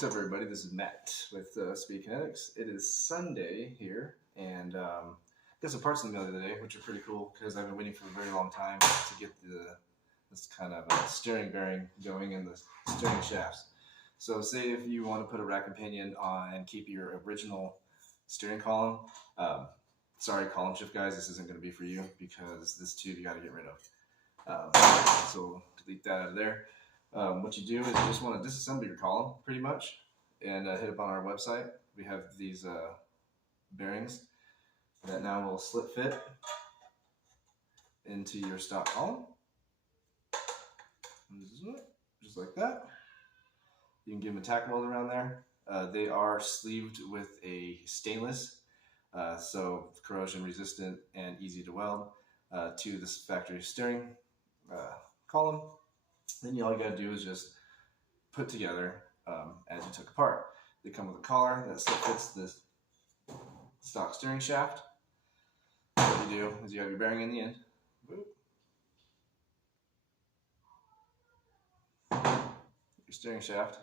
What's up, everybody? This is Matt with Speed Kinetics. It is Sunday here, and got some parts in the mail the other day, which are pretty cool because I've been waiting for a very long time to get this kind of steering bearing going in the steering shafts. So, say if you want to put a rack companion on and keep your original steering column. Sorry, column shift guys, this isn't going to be for you because this tube you got to get rid of. So delete that out of there. What you do is you just want to disassemble your column pretty much and hit up on our website. We have these bearings that now will slip fit into your stock column. Just like that. You can give them a tack weld around there. They are sleeved with a stainless, so corrosion resistant and easy to weld to this factory steering column. Then all you gotta do is just put together as you took apart. They come with a collar that fits this stock steering shaft. What you do is you have your bearing in the end. Your steering shaft.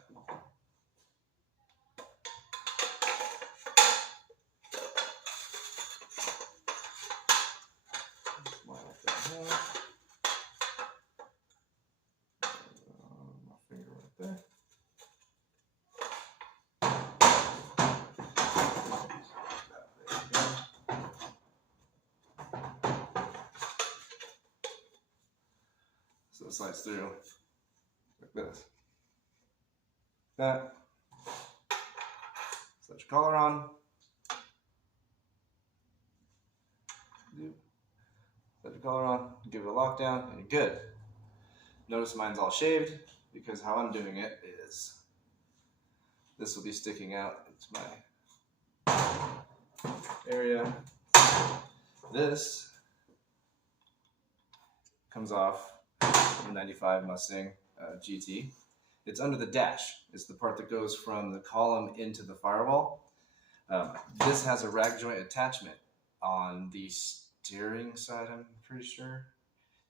So it slides through like this. That. Set your collar on. Set your collar on, give it a lockdown, and you're good. Notice mine's all shaved because how I'm doing it is this will be sticking out into my area. This comes off the 95 Mustang GT. It's under the dash. It's the part that goes from the column into the firewall. This has a rag joint attachment on the steering side, I'm pretty sure.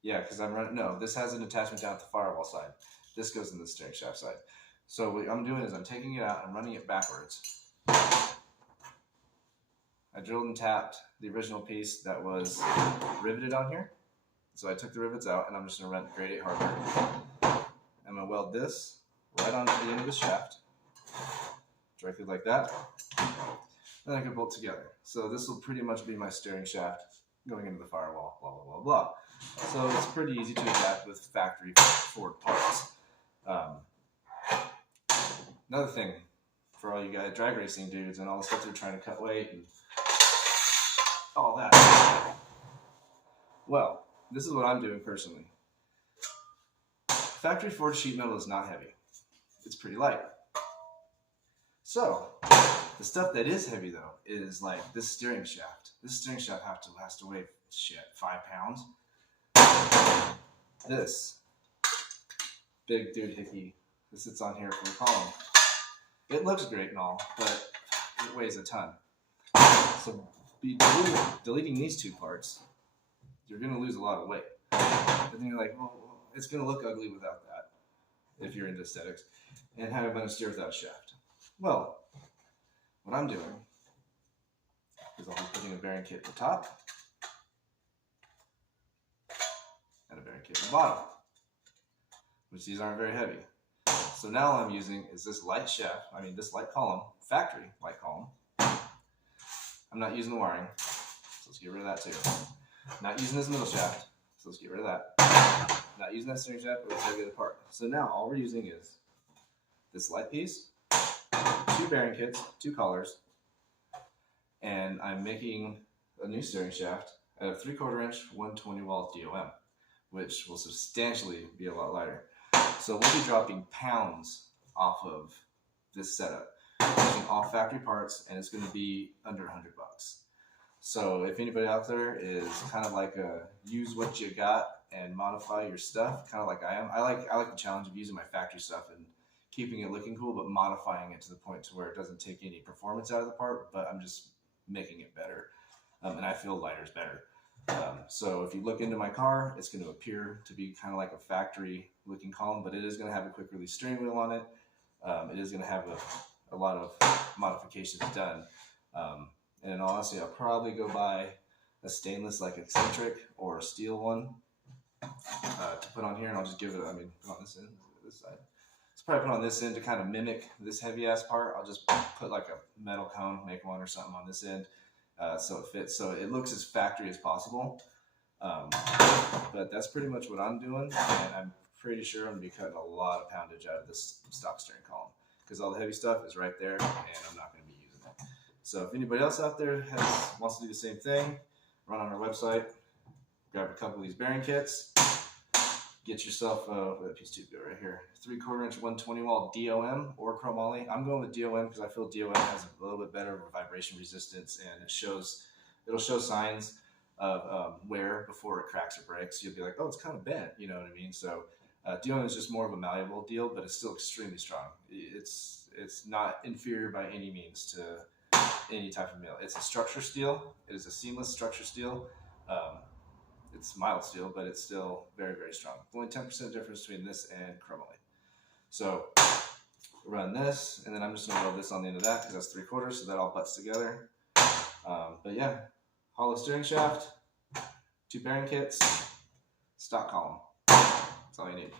Yeah, because I'm running. No, this has an attachment down at the firewall side. This goes in the steering shaft side. So what I'm doing is I'm taking it out and running it backwards. I drilled and tapped the original piece that was riveted on here. So I took the rivets out and I'm just going to run grade 8 hardware. I'm going to weld this right onto the end of the shaft, directly like that. Then I can bolt together. So this will pretty much be my steering shaft going into the firewall, blah, blah, blah, blah. So it's pretty easy to adapt with factory Ford parts. Another thing for all you guys drag racing dudes and all the stuff they're trying to cut weight and all that. Well, this is what I'm doing personally. Factory Ford sheet metal is not heavy. It's pretty light. So, the stuff that is heavy though is like this steering shaft. This steering shaft has to weigh, 5 pounds. This big dude hickey that sits on here for the column. It looks great and all, but it weighs a ton. So, deleting these two parts, you're going to lose a lot of weight. And then you're like, well, it's going to look ugly without that, if you're into aesthetics. And how am I going to steer without a shaft? Well, what I'm doing is I'll be putting a bearing kit at the top and a bearing kit at the bottom, which these aren't very heavy. So now all I'm using is this light shaft, this light column, factory light column. I'm not using the wiring, so let's get rid of that too. Not using this middle shaft, so let's get rid of that. Not using that steering shaft, but let's take it apart. So now all we're using is this light piece, 2 bearing kits, 2 collars, and I'm making a new steering shaft out of 3/4 inch 120 wall DOM, which will substantially be a lot lighter. So we'll be dropping pounds off of this setup, using all factory parts, and it's going to be under $100. So if anybody out there is kind of like use what you got and modify your stuff, kind of like I am. I like the challenge of using my factory stuff and keeping it looking cool, but modifying it to the point to where it doesn't take any performance out of the part, but I'm just making it better. And I feel lighter is better. So if you look into my car, it's going to appear to be kind of like a factory looking column, but it is going to have a quick release steering wheel on it. it is going to have a lot of modifications done. And in all honesty, I'll probably go buy a stainless like eccentric or a steel one to put on here, and I'll just give it, put on this end, this side. Let's probably put on this end to kind of mimic this heavy ass part. I'll just put like a metal cone, make one or something on this end so it fits, so it looks as factory as possible. But that's pretty much what I'm doing, and I'm pretty sure I'm going to be cutting a lot of poundage out of this stock steering column because all the heavy stuff is right there, and I'm not going to be using it. So if anybody else out there wants to do the same thing, run on our website, grab a couple of these bearing kits, get yourself a piece 2 go right here, 3/4 inch 120 wall DOM or chromoly. I'm going with DOM because I feel DOM has a little bit better vibration resistance, and it'll show signs of wear before it cracks or breaks. You'll be like, oh, it's kind of bent, you know what I mean? So DOM is just more of a malleable deal, but it's still extremely strong. It's not inferior by any means to any type of mill. It's a structure steel. It is a seamless structure steel. It's mild steel, but it's still very, very strong. Only 10% difference between this and chromoly. So run this, and then I'm just going to weld this on the end of that because that's 3/4, so that all butts together. But yeah, hollow steering shaft, 2 bearing kits, stock column. That's all you need.